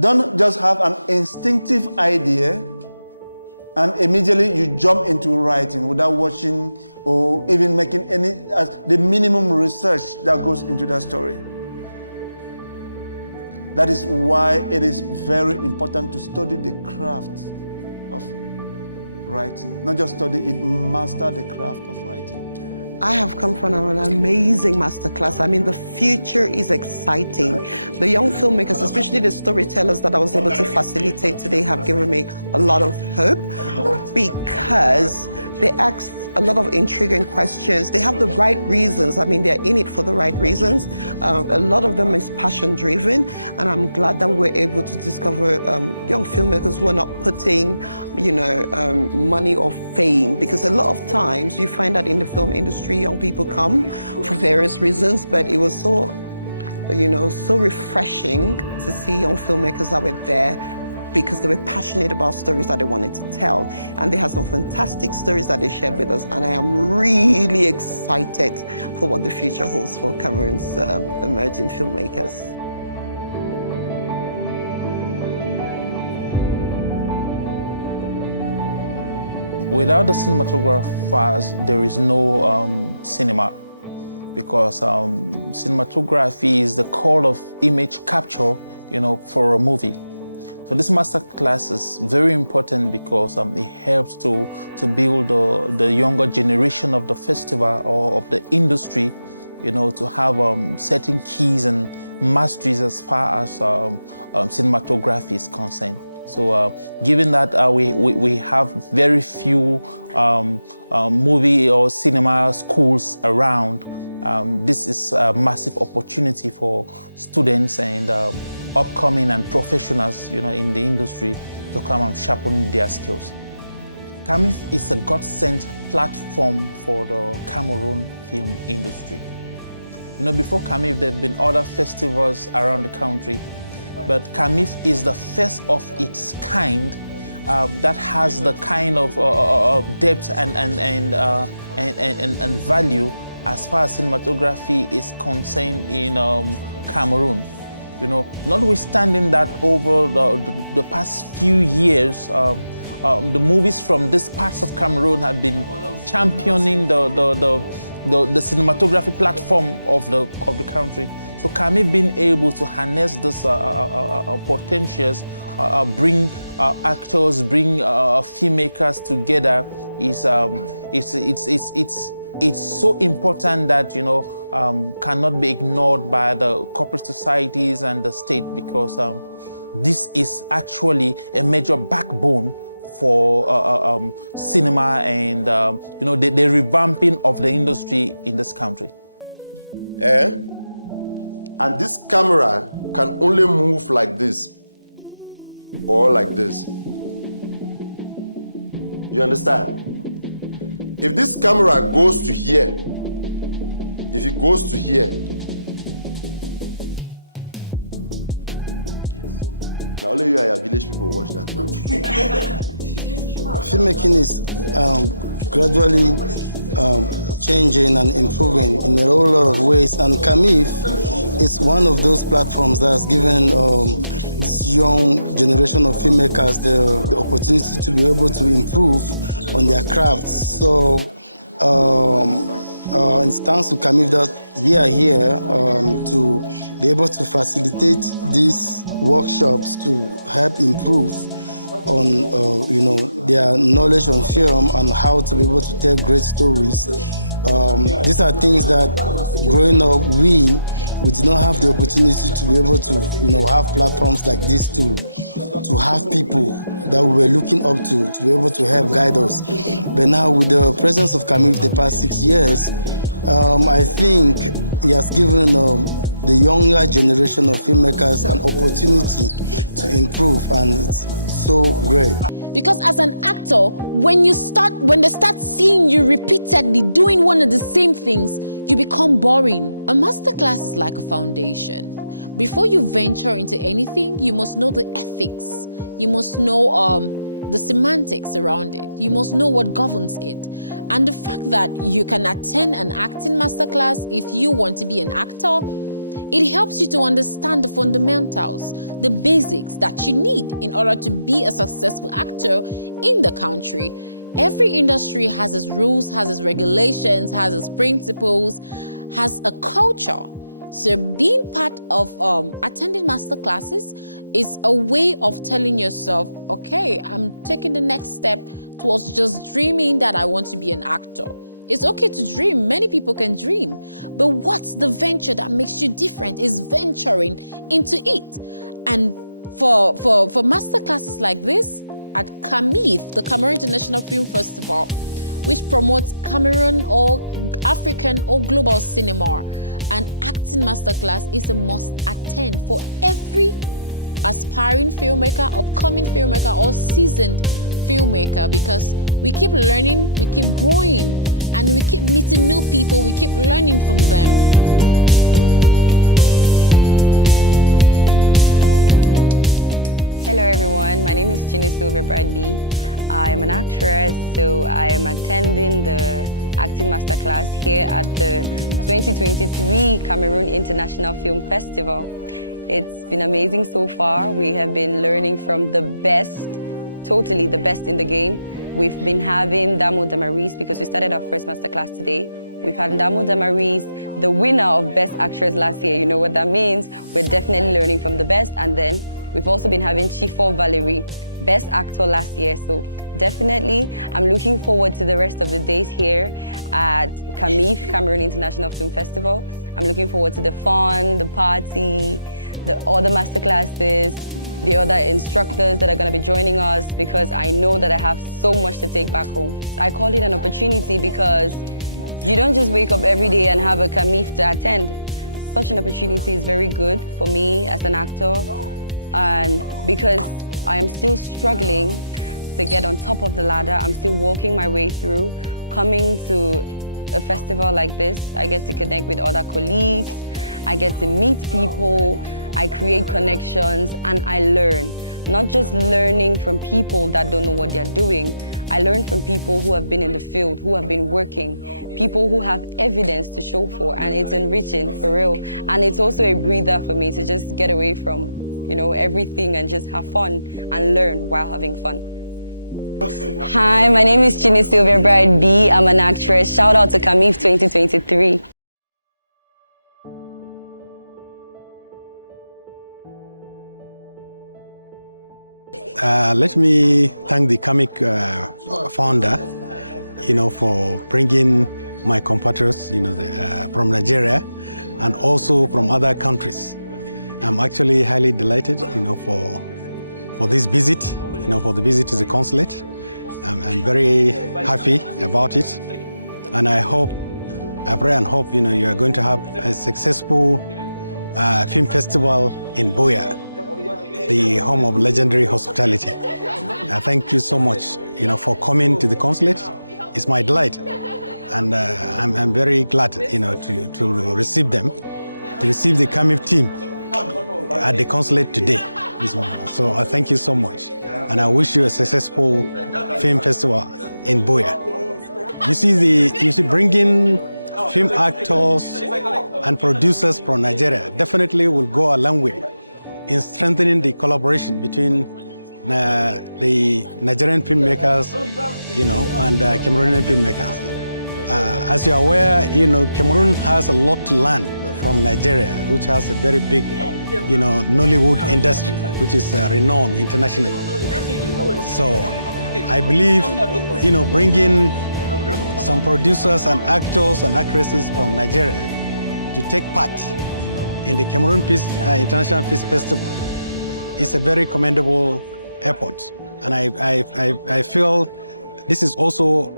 Don't just have an instinctive idea and immediately you jump into writing without watching or even making the minimum research that goes into that story. That is why it is very important to study the craft of writing. Not just study it, master the craft of writing. I have come from an amazing masterclass. I mean, the future is exciting. The young filmmakers, especially the storytellers that I was able to facilitate today, have given me a lot of hope because they ask a lot of intriguing questions. They have the right reasons. I mean, they're in it for the right reasons. A lot of them is passion driven, and I'm glad that we're able to discover young filmmakers who are not putting, money or fame, because a lot of times you find that in the film industry, young people come for various reasons, but it was so refreshing to see young filmmakers that were there because they were passionate about stories that they wanted to tell. And they had some fantastic stories that they shared with us. And I am really excited for what the future holds for Cameroon's emerging filmmakers. Without the cinematographers, there is no cinema, because cinematography is the core of image capture, for a movie. So this masterclass is very important because it helps to build the younger generation of the festival or of the industry, to have certain keys and masteries as far as cinematography is concerned. So given that we have very few movie or cinema schools around, this is a massive opportunity for students and upcoming and professionals, in the industry to come and sharpen their skills. CAMIFF is a God-sent platform for the Cameroon film industry. Before CAMIFF, there have been other festivals around the country, but CAMIFF is the first of its kind that has the kind of depth and value as far as cinematography is concerned in Cameroon. Notwithstanding that over the past few years, the movies from these parts of Cameroon have been championing the cinematography platform of the country. So CAMIFF being able to harness this potentials, bring actors, bring filmmakers together it's so important that cannot be ignored by the corporate societies and the state, because this is actually a major backbone for cinema and the revamping of the industry in this country. And this camera can only move like this or like this. You understand? If this camera goes to here, if it goes to here, now only you and your village people watch that. Filmmaking is gradually changing and improving in a whole lot of ways, and CAMIFF is one of those platforms that has given this young generation of filmmakers the opportunity to be able to improve on their crafts. So it stands to CAMIFF that we are here to be able to facilitate these workshops to help improve on their knowledge on film and how to be able to tell great stories. These are things that growing up we did not have the opportunity to be able to have platforms like this to have people that we were looking up to be able to help guide us. But now with the presence of CAMIFF the past 6 years, I think he has given the younger generation of filmmakers an opportunity to improve, and it's so great. Because as an actor, when they start seeing you repeatedly doing one of the same things, you become boring. A masterclass is like a foundation. Before you venture into anything, you must know the ethics. You must know the semantics around it. You must know what governs it. And the fact that you can attend an acting masterclass if you want to be an actor, It helps you to understand the fundamentals, the basics that you need in order to be a successful actor in the country. Every industry has its rules, has its regulations, has its principles, has a culture. So being part of attending master classes is a way of telling yourself, okay, I'm taking the next step towards just dreaming that I want to be an actor. It's okay to dream. Many people can dream. But what's the venture that makes you different is venturing into it. And for master classes like this at CAMIFF, the Cameroon International Film Festival, which promotes Cameroon or African or global cinema, an acting masterclass is a must attend for every aspiring filmmaker, upcoming filmmaker, or seasoned filmmaker, because we keep learning, we keep growing, and we keep meeting new people, we keep learning from them. Hello everyone, my name is Ginny Sylvia Bradby. I am an actress, so I am attending the acting masterclass here at the 2023 Cameroon International Film Festival. It's been amazing so far. We have been learning from the best, totally the best in the game. We've been having Damo Damaris because we started our first masterclass today. We've had Damo Damaris, the winner of Best Actress last year. You know what that means? We're definitely learning from the best. And then we've also been having Chifo Valerie, Best Actor last year. So definitely, I'm looking forward to the rest of the days here at CAMIFF, Cameroon International Film Festival. I'm looking forward to the fun, the party, the other masterclasses, the other instructors that are going to be joining us, because I know that I have so much to take back home. I call it an opportunity because you don't just wake up every day and have a CAMIFF to attend. Such an opportunity is very good for me as an actor, and because I am still struggling to get on top of the ladder, I'm still working my way through. Coming to a festival like this, I get to connect with other colleagues, I get to meet people, I create connections, and I learn. Not just learning from people that don't know what they're doing. I learn from people who have been in the field, who have been working, people who have evidence to show for, and it's enriching, for real. And it's also a breather for me to just get away from, you know, everything and just have fun and learn while having fun. Hi, my name is Ginny Sylvia Bride B. I'm an actress. Shout out to CAMIFF 2023. Let me thank the CAMIFF founder, for bringing my compatriots, from Nigeria and also from other countries. I'm actually highly delighted, for this visit, for the visit to the consulate. I'm very happy about it, and I pray and hope, you are going to have a successful film festival in Buea, the home of legendary hospitality. Thank you so much, for coming to the consulate. It's my delight, and I'm very glad, to receive them, to receive the CAMIFF team at the consulate today, this morning. So I thank you so much, and I wish you a successful film festival in Buea. You see, bringing film actors and producers from Nigeria definitely will go a long way in strengthening the collaboration between the Nigerian filmmakers, and Cameroonian filmmakers. As you're aware, Cameroon has a lot to learn from Nigeria, which has a very big, Nollywood industry, which is renowned internationally. So I believe, bringing some producers and actors and actresses from Nigeria to take part in the Cameroon International Film Festival is a very commendable effort. And I feel this is also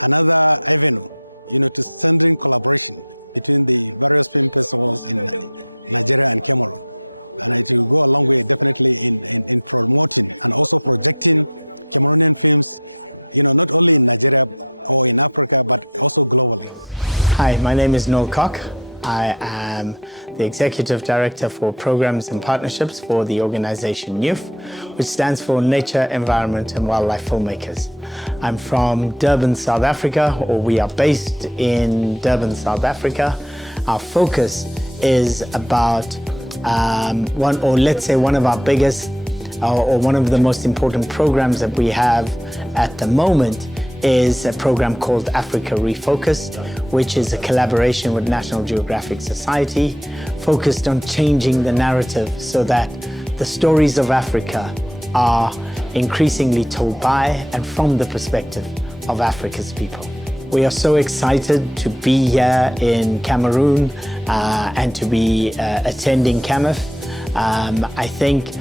another avenue, to strengthen collaboration between the various film festivals in Nigeria and Cameroon. And it will go a long way, definitely, in promoting and also projecting Cameroonian films, not only in Nigeria or in Africa, but also globally. Hi, my name is Noel Koch. I am the Executive Director for Programs and Partnerships for the organization NEWF, which stands for Nature, Environment and Wildlife Filmmakers. I'm from Durban, South Africa, or we are based in Durban, South Africa. Our focus is about one of our biggest or one of the most important programs that we have at the moment is a program called Africa Refocused, which is a collaboration with National Geographic Society focused on changing the narrative so that the stories of Africa are increasingly told by and from the perspective of Africa's people. We are so excited to be here in Cameroon and to be attending CAMIFF. I think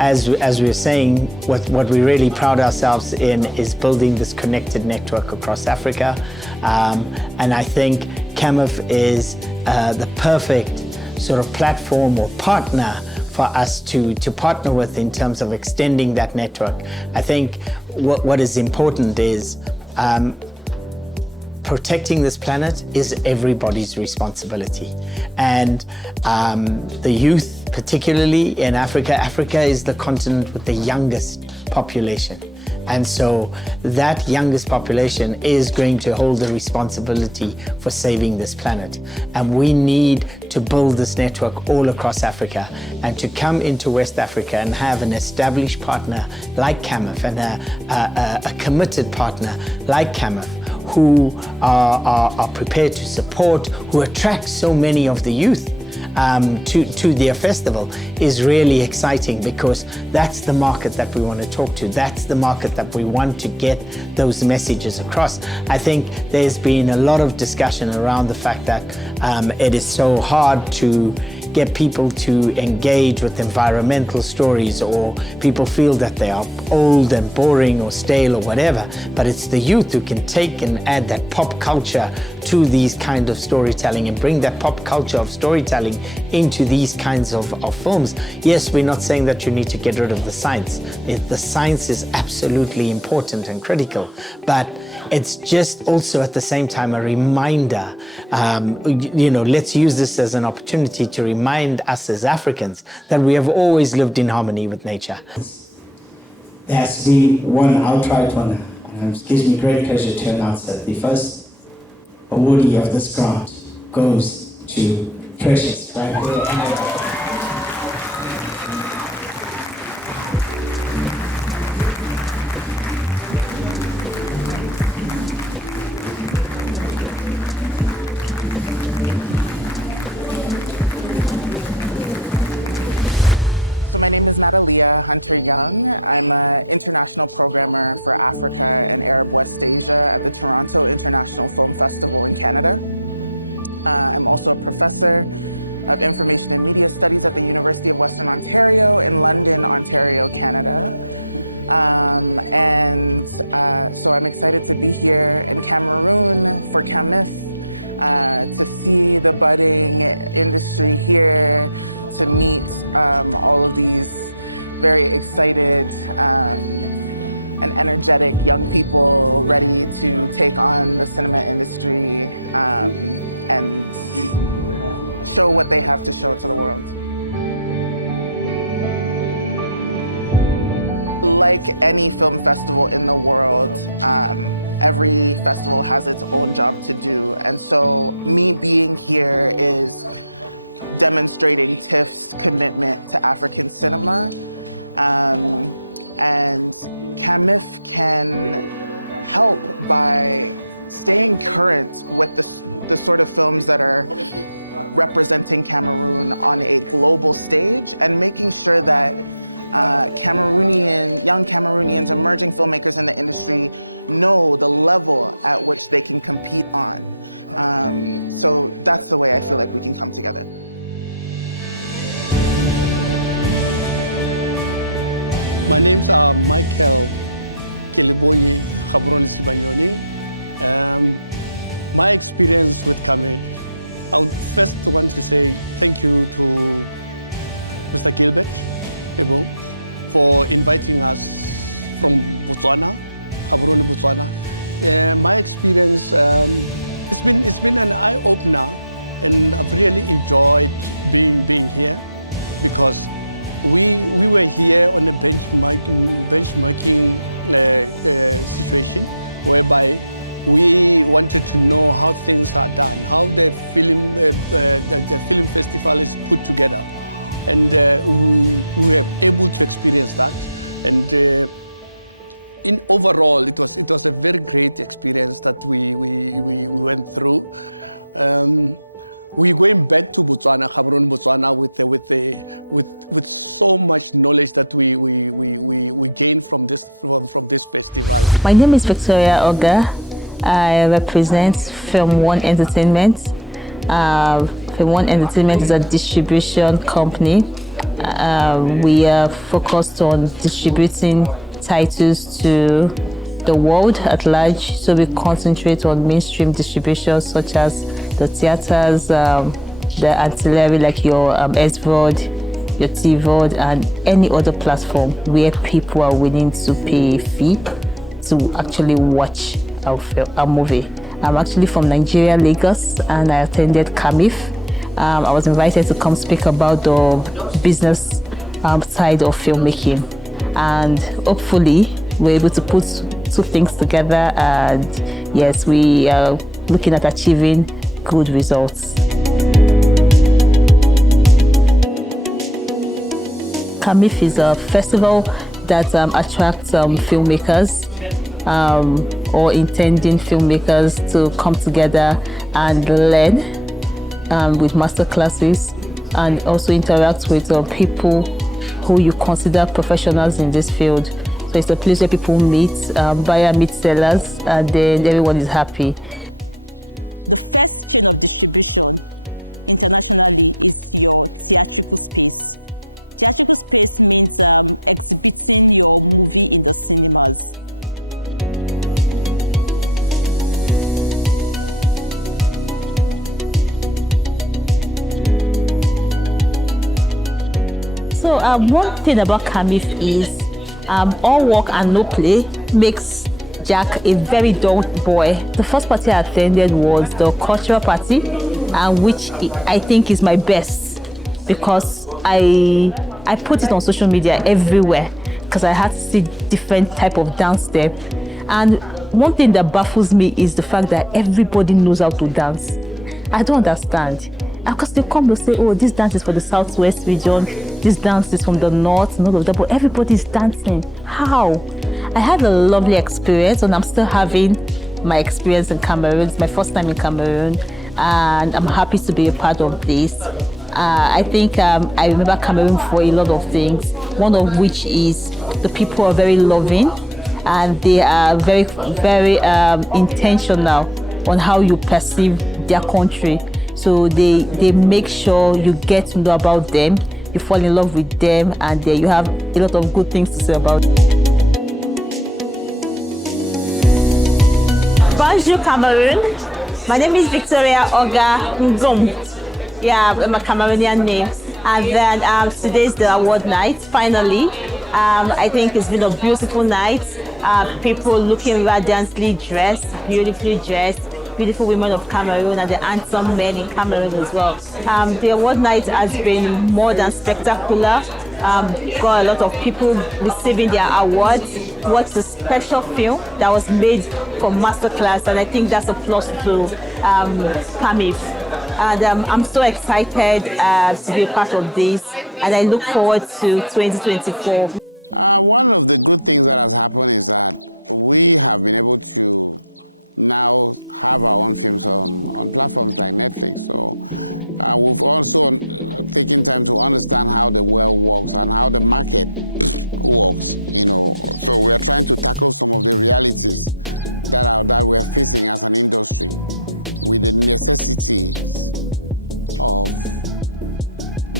as we were saying, what we're really proud ourselves in is building this connected network across Africa. And I think CAMIFF is the perfect sort of platform or partner for us to partner with in terms of extending that network. I think what is important is protecting this planet is everybody's responsibility. And the youth, particularly in Africa, Africa is the continent with the youngest population. And so that youngest population is going to hold the responsibility for saving this planet. And we need to build this network all across Africa and to come into West Africa and have an established partner like CAMIFF and a committed partner like CAMIFF who are prepared to support, who attract so many of the youth to their festival is really exciting, because that's the market that we want to talk to. That's the market that we want to get those messages across. I think there's been a lot of discussion around the fact that it is so hard to get people to engage with environmental stories, or people feel that they are old and boring or stale or whatever. But it's the youth who can take and add that pop culture to these kind of storytelling and bring that pop culture of storytelling into these kinds of films. Yes, we're not saying that you need to get rid of the science. The science is absolutely important and critical, but it's just also at the same time a reminder, let's use this as an opportunity to remind us as Africans that we have always lived in harmony with nature. There has to be one outright winner, and it gives me great pleasure to announce that the first awardee of this grant goes to Precious right here. So my name is Natalia Hunter-Young. I'm an international programmer for Africa and Arab West Asia at the Toronto International Film Festival in Canada. I'm also a professor of Information and Media Studies at the University of Western Ontario in London, Ontario, Canada. So I'm excited to be here in Cameroon for CAMIFF, to see the budding industry here, to meet all of these very excited and energetic young people ready to take on the cinema industry and show what they have to show to the world. Like any film festival in the world, every festival has its own job to do. And so me being here is demonstrating TIFF's commitment to African cinema. And CAMIFF can help by staying current with the sort of films that are representing Cameroon on a global stage, and making sure that young Cameroonians, emerging filmmakers in the industry know the level at which they can compete on. So that's the way I feel like we can come together. My name's Michael Kilibonyi Khabroni Sibanyoni. My experience with CAMIFF, I would first want to say thank you to Mr. Gilbert Ebo for inviting us from Botswana, Gaborone, Botswana. My experience, it's been an eye-opener, and I've really enjoyed being here, because we were here on a benchmarking situation whereby we wanted to know how things are done, how the film festival is put together, and we were able to experience that. And in overall, it was a very great experience that we went through. We're going back to Botswana, Cameroon, Botswana, with so much knowledge that we gained from this festival. My name is Victoria Oga. I represent Film One Entertainment. Film One Entertainment is a distribution company. We are focused on distributing titles to the world at large. So we concentrate on mainstream distribution such as the theaters, the ancillary like your SVOD, your TVOD, and any other platform where people are willing to pay a fee to actually watch our movie. I'm actually from Nigeria, Lagos, and I attended CAMIFF. I was invited to come speak about the business side of filmmaking. And hopefully, we're able to put two things together, and yes, we are looking at achieving good results. CAMIFF is a festival that attracts filmmakers or intending filmmakers to come together and learn with master classes, and also interact with people who you consider professionals in this field. So it's a place where people meet, buyer meets sellers, and then everyone is happy. The first chain of distribution internationally is your theatrical space. Theatrical space means exhibiting your movie in the cinemas. So one thing about CAMIFF is all work and no play makes Jack a very dull boy. The first party I attended was the cultural party, which I think is my best because I put it on social media everywhere because I had to see different type of dance step. And one thing that baffles me is the fact that everybody knows how to dance. I don't understand. Because they come to say, oh, this dance is for the Southwest region, this dance is from the North, and all of that, but everybody's dancing. How? I had a lovely experience, and I'm still having my experience in Cameroon. It's my first time in Cameroon, and I'm happy to be a part of this. I think I remember Cameroon for a lot of things, one of which is the people are very loving, and they are very, very intentional on how you perceive their country. So they make sure you get to know about them, you fall in love with them, and you have a lot of good things to say about it. Bonjour Cameroon. My name is Victoria Oga Ngom. Yeah, I'm a Cameroonian name. And then today's the award night, finally. I think it's been a beautiful night. People looking radiantly dressed, beautifully dressed. Beautiful women of Cameroon and the handsome men in Cameroon as well. The award night has been more than spectacular. Got a lot of people receiving their awards. Watched a special film that was made for masterclass, and I think that's a plus to CAMIFF. And I'm so excited to be a part of this, and I look forward to 2024. One of the good things that has happened is that we have been able to now have our own films on platforms like Netflix. So we've also taken time to understand how the world works and how the market works, you know. So we are trying to tackle some of the realities that we're facing as an industry with the necessities of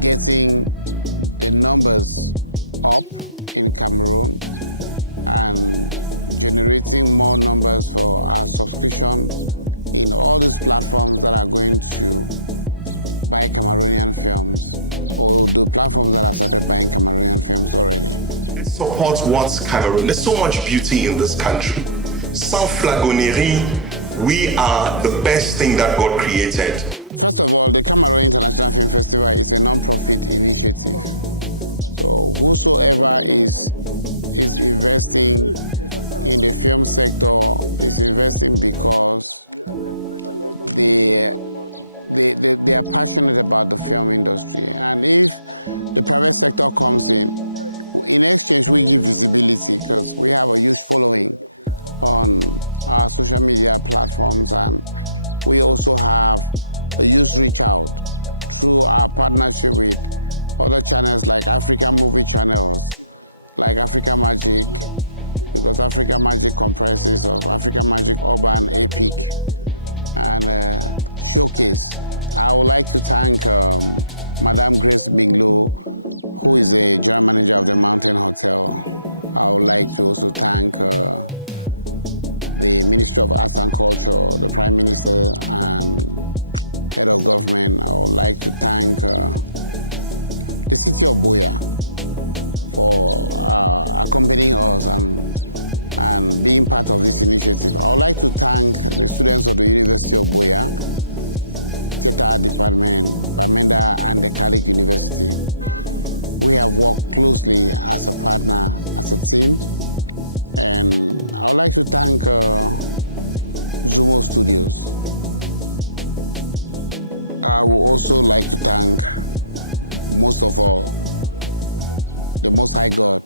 getting the numbers up in Cameroon and generating more numbers for our subscription in all these platforms that are going to buy Cameroonian films, or the platforms that have started buying Cameroonian films already. Let's support what's Cameroon. There's so much beauty in this country. Sans flagonnerie, we are the best thing that God created. First of all, the Cameroon International Film Festival is a non-profit initiative. So whosoever is investing in the film sector is investing because they are passionate about the film industry. And if the private sector comes in exchange, we give visibility because we have a huge following on our social media platforms, and we also have a huge reach out through our partnership with other channels like African movie channels, like Africa Magic, because Africa Magic comprises of Africa Magic Urban, Epic, and Showcase. I would like to thank Madame Grace Binglo, who is a general manager of the Mountain Hotel. I would like to also thank the Ministry of Arts and Culture, the Prime Minister and Head of Government. I would like to thank the City of Buea for accompanying us and being part of this initiative. I would like to thank the students of the University of Buea, Theatre Department, Bamenda, and the Catholic University. We have worked closely as a partner, as a team, and I would like to thank Zumo Studios. I would also like to thank, most of all, the Most High God,